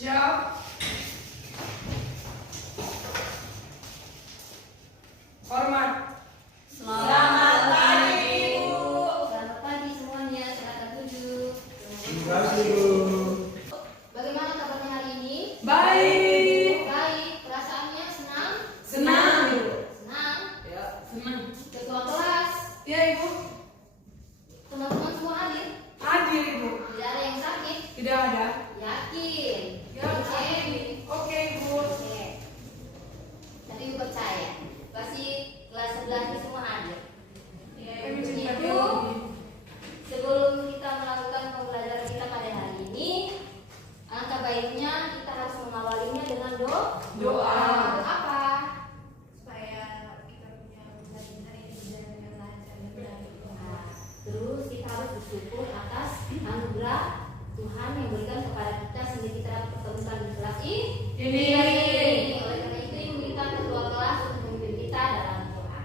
Siap. Hormat. Selamat pagi, Ibu. Selamat pagi semuanya. Silakan duduk. Terima kasih, Bu. Bagaimana kabarnya hari ini? Baik. Baik. Perasaannya senang? Senang. Senang. Ya, senang. Ketua kelas, Ya, Ibu. teman-teman semua hadir? Hadir, Ibu. Tidak ada yang sakit? Tidak ada. Yakin? Ya, oke, Ibu. Oke. Tapi Ibu percaya, pasti kelas 11 ini semua hadir. Kami cinta Itu biologi. sebelum kita melakukan pembelajaran kita pada hari ini, alangkah baiknya kita harus mengawalinya dengan doa. Doa. Apa? Supaya kita punya belajar hari ini berjalan dengan lancar dan baik. Nah, terus kita harus bersyukur atas anugerah Tuhan yang berikan kepada kita sehingga kita dapat pertemukan di kelas Ini. Oleh karena itu, Ibu minta ketua kelas untuk memimpin kita dalam doa.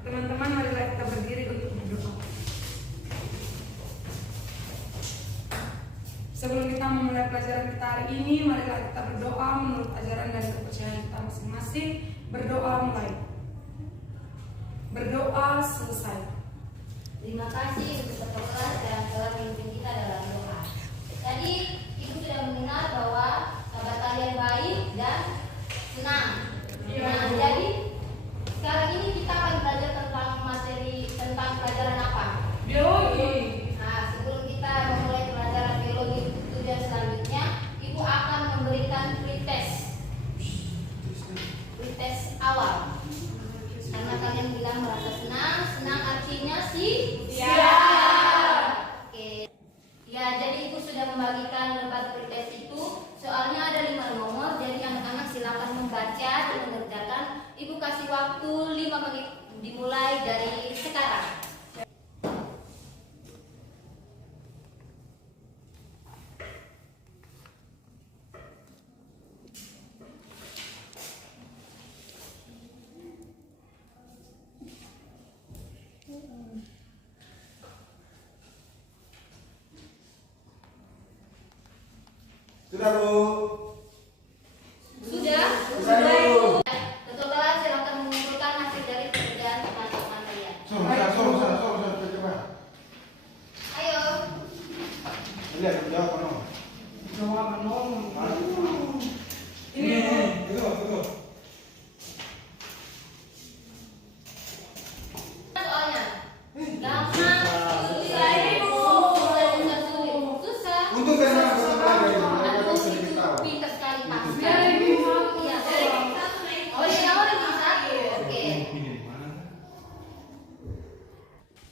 Teman-teman, marilah kita berdiri untuk berdoa. Sebelum kita memulai pelajaran kita hari ini, marilah kita berdoa menurut ajaran dan kepercayaan kita masing-masing. Berdoa mulai. Berdoa selesai. Terima kasih untuk ketua kelas yang telah memimpin kita dalam doa. Jadi, Ibu sudah mendengar bahwa kabar kalian baik dan senang. Iya. Nah, jadi sekarang ini kita akan belajar tentang materi tentang pelajaran apa? Biologi. Nah, sebelum kita memulai pelajaran biologi tujuan selanjutnya, Ibu akan memberikan pretest. Pretest awal. Karena kalian bilang merasa senang, senang artinya siap. Oke. Ya, jadi Ibu sudah membagikan lembar pretest itu. Soalnya ada 5 nomor, jadi anak-anak silakan membaca dan mengerjakan. Ibu kasih waktu 5 menit dimulai dari sekarang. Sudah, Bu. Sudah? Sudah, Bu. Ketua kelas silakan mengumpulkan hasil dari pekerjaan teman-teman kalian. Suruh, coba. Ayo. Lihat, jawab apa? Jawaban nomor. Ini, itu. Soalnya gampang, susah, Ibu. Susah. Untuk yang mana peserta mereka Aduh, bisa itu tahu. pintar sekali Pak. Biar Ibu. Iya, oh iya, awal yang satu. Oke.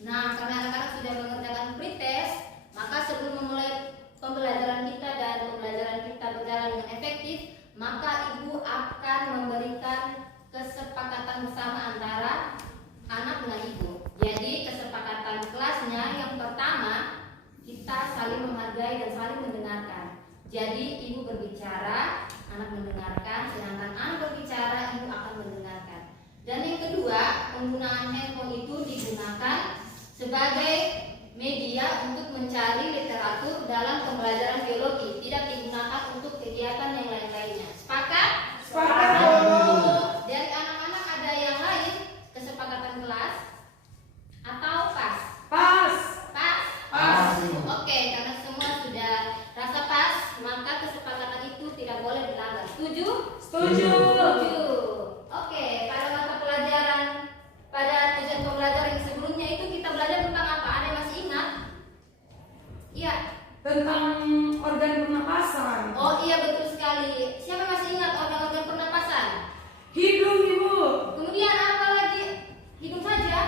Nah, karena anak-anak sudah mengerjakan pretest, maka sebelum memulai pembelajaran kita dan pembelajaran kita berjalan dengan efektif, maka Ibu akan memberikan kesepakatan bersama antara anak dengan Ibu. Jadi kesepakatan kelasnya yang pertama, kita saling menghargai dan saling mendengarkan. Jadi Ibu berbicara, anak mendengarkan, sedangkan anak berbicara, Ibu akan mendengarkan. Dan yang kedua, penggunaan handphone itu digunakan sebagai media untuk mencari literatur dalam pembelajaran biologi, tidak digunakan untuk kegiatan yang lain-lainnya. Sepakat? Sepakat. Dari anak-anak ada yang lain kesepakatan kelas atau pas? Pas. Pas? Pas. Oke, karena semua sudah rasa pas, maka kesepakatan itu tidak boleh dilanggar. Setuju? Setuju. Setuju. Oke, pada mata pelajaran pada tujuan pembelajaran yang sebelumnya itu kita belajar tentang apa? Ada yang masih ingat? Iya. Tentang organ pernapasan. Oh iya, betul sekali. Siapa masih ingat organ-organ pernapasan? Hidung, Ibu. Kemudian apa lagi? Hidung saja?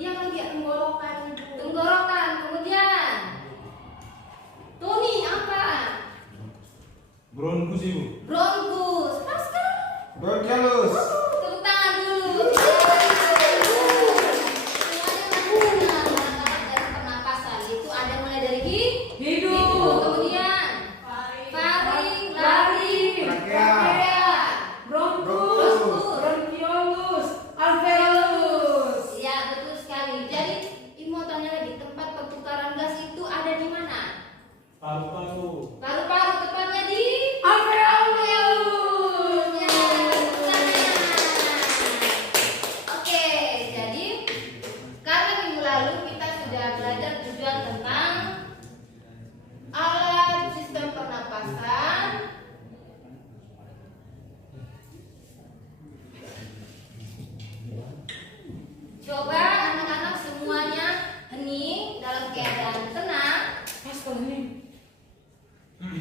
Yang lagi tenggorokan, Ibu. Tenggorokan. Kemudian Tony apa? Bronkus, Ibu. Bronkus. Pas kan? Bronkiolus. Tepuk tangan dulu. Semuanya masih ingat alat-alat dari pernapasan. Itu ada mulai dari Hidung. kemudian faring, laring, Trakea. Bronkus. Bronkiolus. Alveolus. Ya, betul sekali. Jadi, Ibu mau tanya lagi, tempat pertukaran gas itu ada di mana? Paru-paru. Paru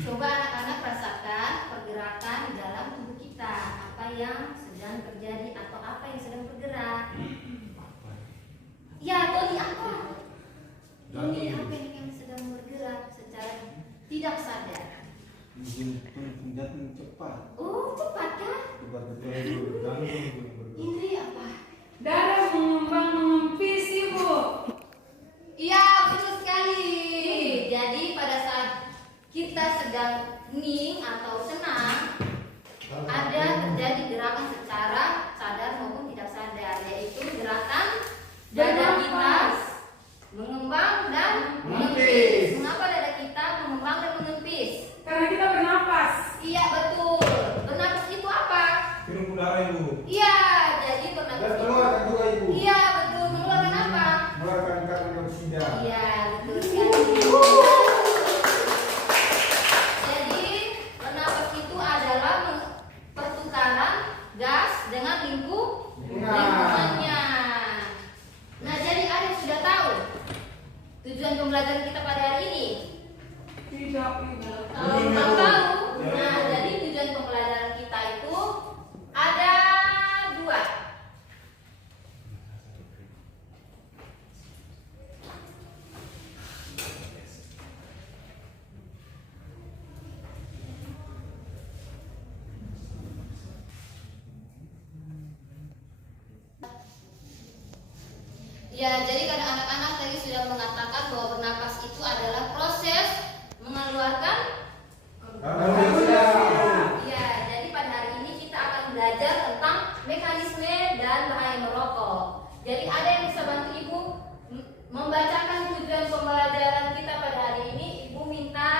Coba anak-anak rasakan pergerakan di dalam tubuh kita, apa yang sedang terjadi atau apa yang sedang bergerak. Ya, Tony apa? Ini apa yang sedang bergerak secara tidak sadar. Jantung cepat. Oh, cepat kan? Cepat betul. Jantung. Indri apa? Darah mengembang mengempis, Ibu. Iya, betul sekali. Jadi pada saat kita sedang hening atau senang, ada terjadi gerakan secara sadar maupun tidak sadar, yaitu gerakan dada kita mengembang dan menempis. Mengapa dada kita mengembang dan menempis? Karena kita bernapas. Iya, betul. Bernapas itu apa? Hirup udara Ibu. Iya, jadi bernapas Dan itu. keluarkan juga Ibu. Iya, betul. Mengeluarkan apa? Mengeluarkan karbon dioksida. Iya, betul sekali. Jadi, bernapas itu adalah pertukaran gas dengan lingkungannya. Nah, jadi ada yang sudah tahu tujuan pembelajaran kita pada hari ini? Tidak, Ibu. Kalau belum tahu, nah jadi tujuan pembelajaran kita itu ada 2. Ya, jadi karena anak-anak tadi sudah mengatakan bahwa bernapas itu adalah proses mengeluarkan Karbon dioksida. ya, jadi pada hari ini kita akan belajar tentang mekanisme dan bahaya merokok. Jadi ada yang bisa bantu Ibu membacakan tujuan pembelajaran kita pada hari ini? Ibu minta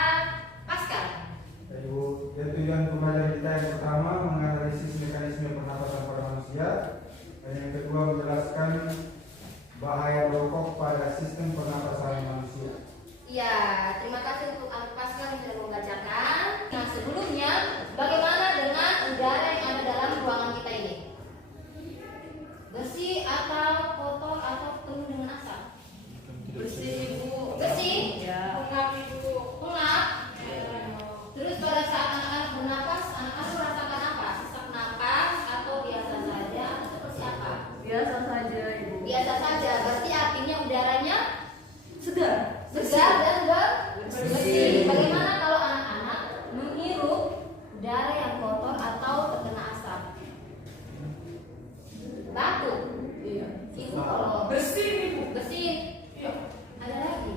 Pascal. Ibu, tujuan pembelajaran kita yang pertama menganalisis mekanisme pernapasan pada manusia, dan yang kedua menjelaskan bahaya rokok pada sistem pernapasan manusia. Ya, terima kasih untuk Anak Pascal yang sudah membacakan. Nah, sebelumnya bagaimana dengan udara yang ada dalam ruangan kita ini? Bersih atau kotor atau penuh dengan asap? Bersih, Ibu. Bersih? Ya. Pengap, Ibu. Pengap? Terus pada saat anak-anak bernapas, anak-anak merasakan apa? Sesak napas atau biasa saja atau seperti apa? Biasa saja, Ibu. Biasa saja, berarti artinya udaranya Segar. segar dan bersih. Bersih. Bagaimana kalau anak-anak menghirup udara yang kotor atau terkena asap? Batuk. Iya. Itu kalau Bersih, Ibu. bersih. Iya. Ada lagi.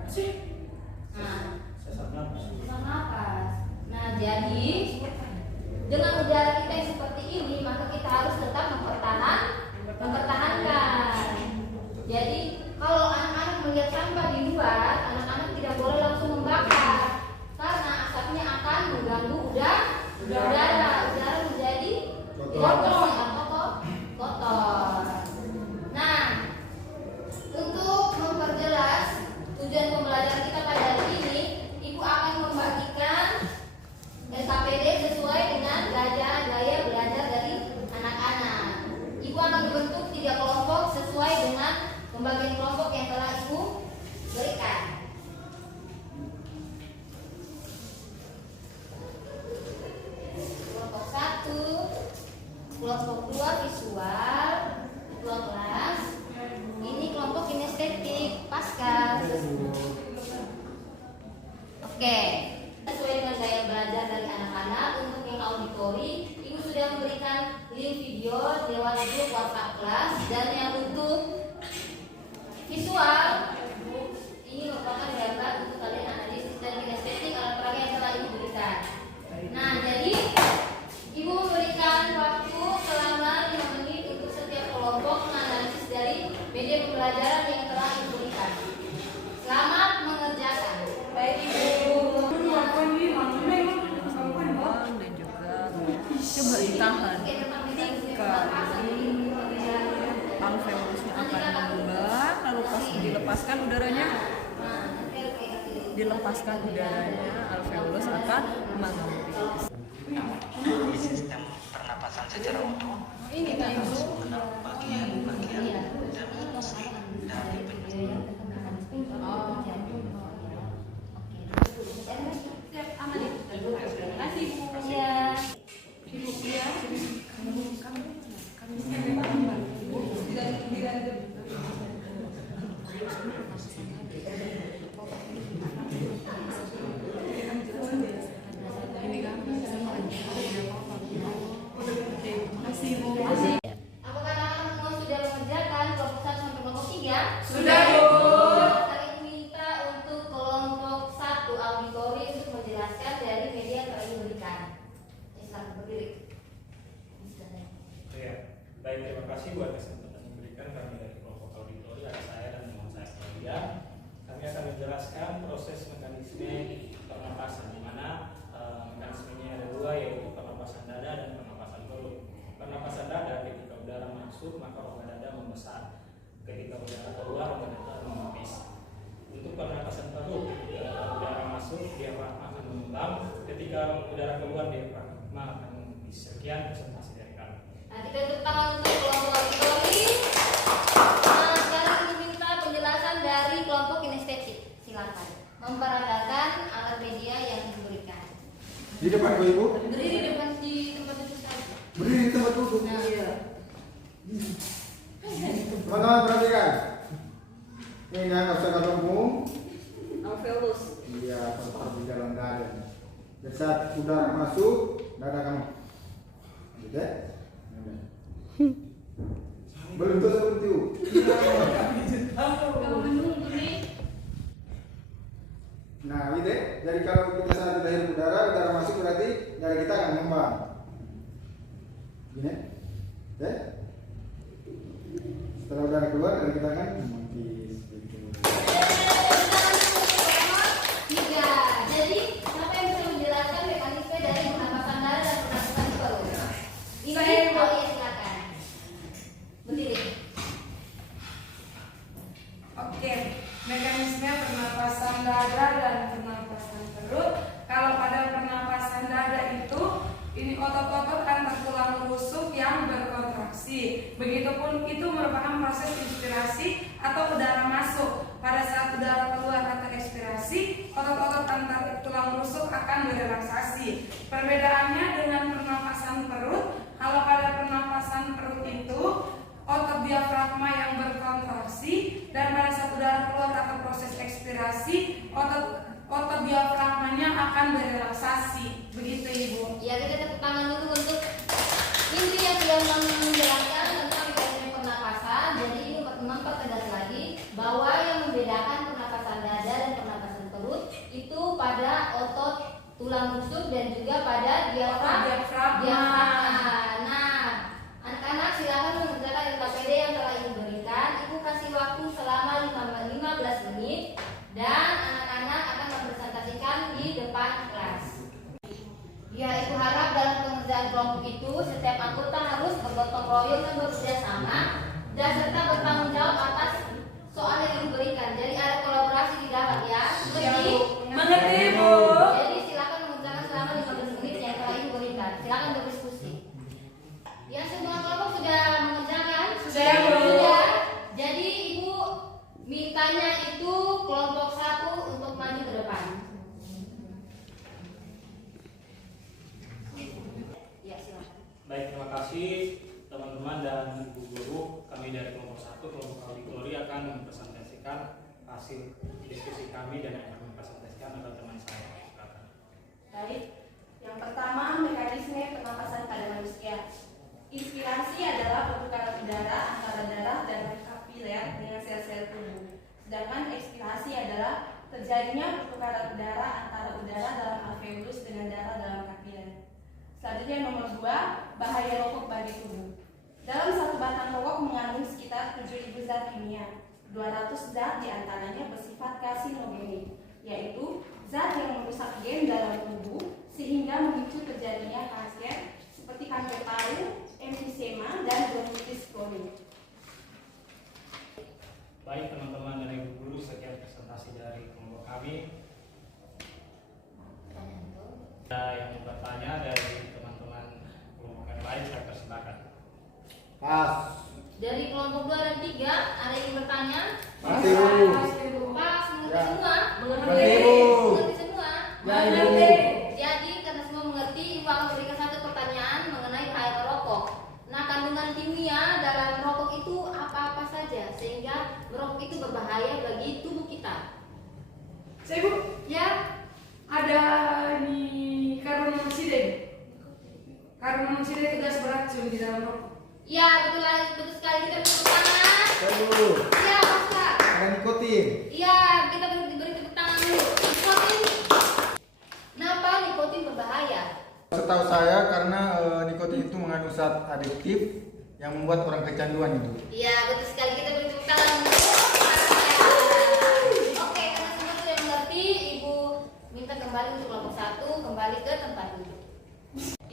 Bersih. Nah, Sesak napas. sesak napas. Nah, jadi dengan udara kita yang seperti ini, maka kita harus tetap mempertahankan. Jadi kalau anak-anak melihat sampah di luar, anak-anak tidak boleh langsung membakar karena asapnya akan mengganggu udara menjadi kotor atau kotor. Nah, untuk memperjelas tujuan pembelajaran kita pada hari ini, Ibu akan membagikan SKPD sesuai dengan gaya belajar dari anak-anak. Ibu akan membentuk 3 kelompok sesuai dengan pembagian kelompok yang telah Ibu berikan. Kelompok 1, kelompok 2 visual, kelompok kelas. Ini kelompok kinestetik, Pascal. Oke. Sesuai dengan gaya belajar dari anak-anak, untuk yang auditori, Ibu sudah memberikan link video lewat grup WhatsApp kelas, dan yang untuk visual ini merupakan gambar untuk kalian analisis dan kinestetik alat peraga yang telah Ibu berikan. Nah, jadi Ibu memberikan waktu selama 5 menit untuk setiap kelompok menganalisis dari media pembelajaran yang telah Ibu berikan. Selamat mengerjakan. Baik, Ibu. Dan juga coba ditahan alveolusnya akan mengembang, lalu pas dilepaskan udaranya alveolus akan mengembang. Di sistem pernapasan secara utuh, kita harus mengenal bagian-bagian dalam fungsi dari penyusun. Apakah anak-anak semua sudah mengerjakan kelompok 1 sampai kelompok 3? Sudah, Bu. Kami minta untuk kelompok 1 auditori untuk menjelaskan dari media yang telah diberikan. Silakan berdiri. Ya, baik, terima kasih buat kesempatan yang diberikan kami dari kelompok auditori, ada saya dan teman saya sekalian. Kami akan menjelaskan proses mekanisme pernapasan, di mana mekanismenya ada dua, yaitu pernapasan dada dan pernapasan perut. Pernapasan dada ketika udara masuk maka rongga dada membesar, ketika udara keluar rongga dada menipis. Untuk pernapasan perut, ketika udara masuk diafragma akan mengembang, ketika udara keluar diafragma akan menipis. Sekian presentasi dari kami. Nah, kita tepuk tangan untuk kelompok auditori. Nah, sekarang kami minta penjelasan dari kelompok kinestetik. Silakan memperagakan alat media yang diberikan. Di depan Bu Ibu. Berdiri di depan di tempat duduk saja. Berdiri di tempat duduk. Nah, Teman-teman perhatikan. Ini angkat sangat umum. Alveolus. Iya, tempat di dalam dada. Jadi saat udara masuk, dada kamu. Gitu ya? Belum tuh seperti itu. kalau menunggu nih. Nah, gitu ya. Jadi kalau kita saat kita hirup udara masuk berarti dada kita akan mengembang. Gini, ya. Setelah udara keluar, dada kita akan menipis. Gitu. Tiga. Jadi, siapa yang bisa menjelaskan mekanisme dari pernapasan dada dan pernapasan perut? Ini Saya, Bu. oh iya, silakan. Berdiri. Oke, mekanisme pernapasan dada dan pernapasan perut. Kalau pada pernapasan dada itu, ini otot-otot antar tulang rusuk yang berkontraksi. Begitupun itu merupakan proses inspirasi atau udara masuk. Pada saat udara keluar atau ekspirasi, otot-otot antar tulang rusuk akan berelaksasi. Perbedaannya dengan pernapasan perut, kalau pada pernapasan perut itu otot diafragma yang berkontraksi, dan pada saat udara keluar atau proses ekspirasi, otot diafragmanya akan berelaksasi. Begitu Ibu. Ya, kita tepuk tangan dulu untuk Indri yang sudah menjelaskan tentang mekanisme pernapasan. Jadi ini mempertegas lagi bahwa yang membedakan pernapasan dada dan pernapasan perut itu pada otot tulang rusuk dan juga pada diafragma. Nah, anak-anak silakan mengerjakan LKPD yang telah Ibu berikan. Ibu kasih waktu selama 15 menit dan anak-anak akan mempresentasikan di depan kelas. Ya, Ibu harap dalam pengerjaan kelompok itu setiap anggota harus bergotong royong dan bekerja sama dan serta bertanggung jawab atas soal yang diberikan. Jadi ada kolaborasi di dalam ya. Mengerti? Mengerti, Bu. Jadi silakan mengerjakan selama 15 menit yang telah Ibu berikan. Silakan berdiskusi. Yang semua kelompok sudah mengerjakan? Sudah, Bu. Sudah. Jadi Ibu mintanya itu kelompok 1 untuk maju ke depan. Ya, silakan. Baik, terima kasih teman-teman dan ibu guru. Kami dari kelompok 1 kelompok auditori akan mempresentasikan hasil diskusi kami, dan yang akan mempresentasikan adalah teman saya. Silakan. Baik, yang pertama mekanisme pernapasan pada manusia. Inspirasi adalah pertukaran udara antara darah dan kapiler dengan sel-sel tubuh. Sedangkan ekspirasi adalah terjadinya pertukaran udara antara udara dalam alveolus dengan darah dalam kapiler. Selanjutnya nomor 2, bahaya rokok bagi tubuh. Dalam satu batang rokok mengandung sekitar 7.000 zat kimia. 200 zat diantaranya bersifat karsinogenik, yaitu zat yang merusak gen dalam tubuh sehingga memicu terjadinya kanker seperti kanker paru, emfisema, dan bronkitis kronik. Baik teman-teman dan ibu guru, sekian presentasi dari kelompok kami. Ada yang mau bertanya dari teman-teman kelompok yang lain, saya persilakan. Pas. Dari kelompok 2 dan 3 ada yang bertanya? Pasti, Bu. Pas, mengerti Ya. semua? Mengerti, Bu. Mengerti semua? Ya, Ibu. Jadi karena semua mengerti, Ibu akan memberikan satu pertanyaan mengenai bahaya merokok. Nah, kandungan kimia dalam merokok itu apa-apa saja sehingga merokok itu berbahaya bagi Saya Bu, Ya, ada ini karbon monoksida. Karbon monoksida itu gas beracun di dalam rokok. ya betul sekali, kita tepuk tangan. Dulu. Iya, Pak. Ada nikotin. Iya, kita beri tepuk tangan dulu. Nikotin. Kenapa nikotin berbahaya? Setahu saya karena nikotin itu mengandung zat adiktif yang membuat orang kecanduan itu. Iya, betul sekali, kita beri tepuk tangan. Oke, karena semua sudah mengerti, Ibu minta kembali untuk kelompok 1 kembali ke tempat duduk.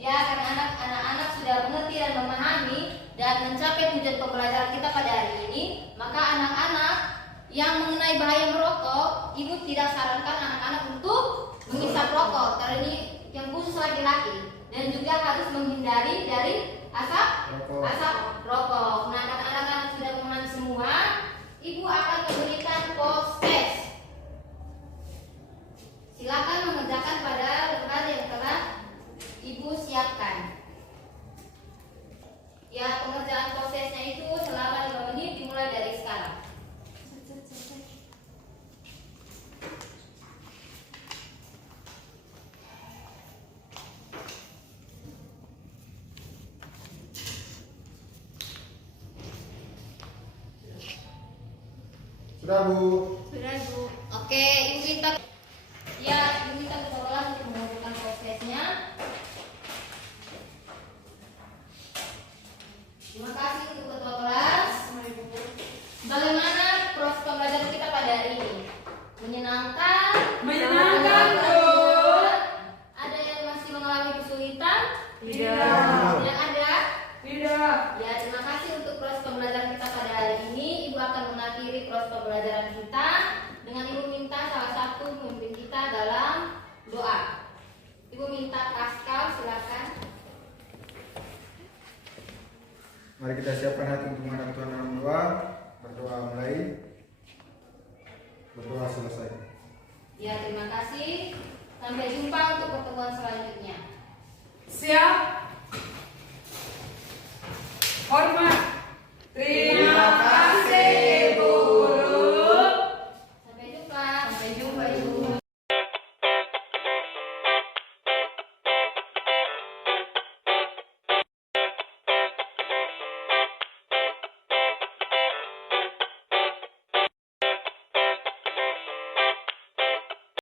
Ya, karena anak-anak sudah mengerti dan memahami dan mencapai tujuan pembelajaran kita pada hari ini, maka anak-anak yang mengenai bahaya merokok, Ibu tidak sarankan anak-anak untuk menghisap rokok karena ini yang khusus laki-laki dan juga harus menghindari dari asap rokok. Nah, karena anak-anak sudah memahami semua, Ibu akan memberikan post test. Silakan mengerjakan pada lembar yang telah Ibu siapkan. Ya, pengerjaan prosesnya itu selama 5 menit dimulai dari sekarang. Sudah Bu. Sudah, Bu. Oke, Ibu minta Ibu minta ketua kelas untuk mengumpulkan prosesnya. Terima kasih untuk ketua kelas. Bagaimana proses pembelajaran kita pada hari ini? Menyenangkan? Menyenangkan, Bu. Ada yang masih mengalami kesulitan? Tidak. Tidak ada? Tidak. Ya, terima kasih untuk proses pembelajaran kita pada hari ini. Ibu akan mengakhiri proses pembelajaran kita dengan Ibu minta salah satu pemimpin kita dalam doa. Ibu minta Pascal, silakan. Mari kita siapkan hati untuk menghadap Tuhan